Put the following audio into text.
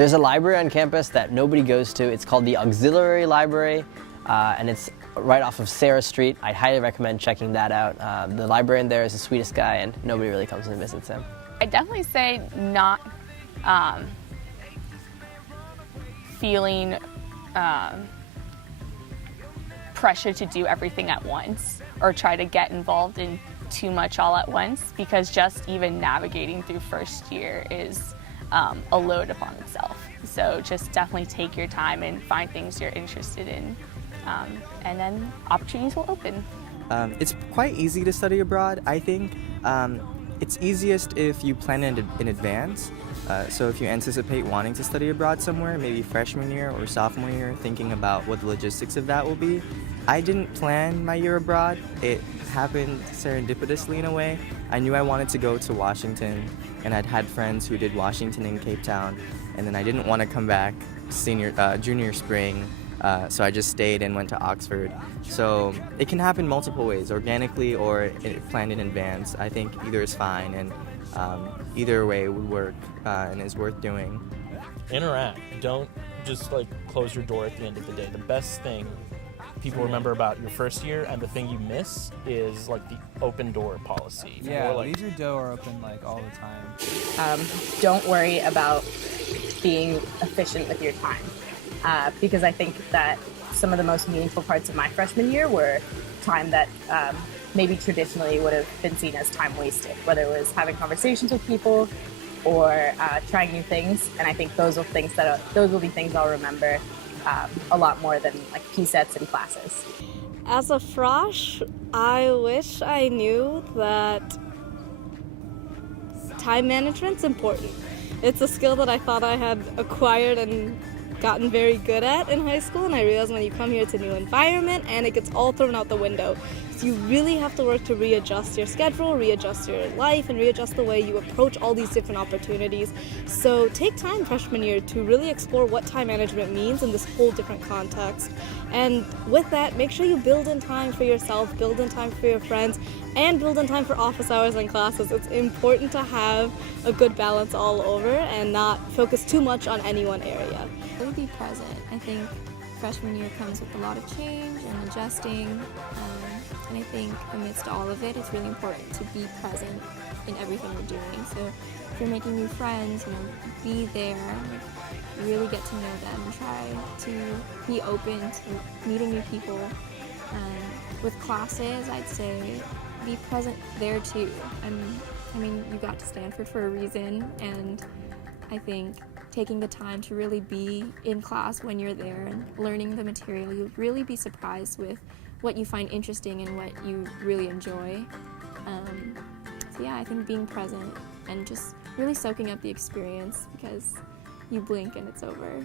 There's a library on campus that nobody goes to. It's called the Auxiliary Library, and it's right off of Sarah Street. I highly recommend checking that out. The librarian there is the sweetest guy, and nobody really comes and visits him. I'd definitely say not feeling pressure to do everything at once or try to get involved in too much all at once, because just even navigating through first year is a load upon itself. So just definitely take your time and find things you're interested in, and then opportunities will open. It's quite easy to study abroad, I think. It's easiest if you plan it in advance. So if you anticipate wanting to study abroad somewhere, maybe freshman year or sophomore year, thinking about what the logistics of that will be. I didn't plan my year abroad. It happened serendipitously in a way. I knew I wanted to go to Washington, and I'd had friends who did Washington and Cape Town, and then I didn't want to come back junior spring, so I just stayed and went to Oxford. So it can happen multiple ways, organically or planned in advance. I think either is fine, and either way would work and is worth doing. Interact. Don't just close your door at the end of the day. The best thing people remember about your first year and the thing you miss is the open door policy. Yeah, leave your door open all the time. Don't worry about being efficient with your time, because I think that some of the most meaningful parts of my freshman year were time that maybe traditionally would have been seen as time wasted, whether it was having conversations with people or trying new things. And I think those will be things I'll remember a lot more than P-sets and classes. As a frosh, I wish I knew that time management's important. It's a skill that I thought I had acquired and gotten very good at in high school, and I realized when you come here it's a new environment and it gets all thrown out the window. So you really have to work to readjust your schedule, readjust your life, and readjust the way you approach all these different opportunities. So take time freshman year to really explore what time management means in this whole different context. And with that, make sure you build in time for yourself, build in time for your friends, and build in time for office hours and classes. It's important to have a good balance all over and not focus too much on any one area. Really be present. I think freshman year comes with a lot of change and adjusting, and I think amidst all of it, it's really important to be present in everything you're doing. So if you're making new friends, be there, really get to know them, and try to be open to meeting new people. With classes, I'd say be present there too. I mean, you got to Stanford for a reason, and I think taking the time to really be in class when you're there and learning the material, you'll really be surprised with what you find interesting and what you really enjoy. So yeah, I think being present and just really soaking up the experience, because you blink and it's over.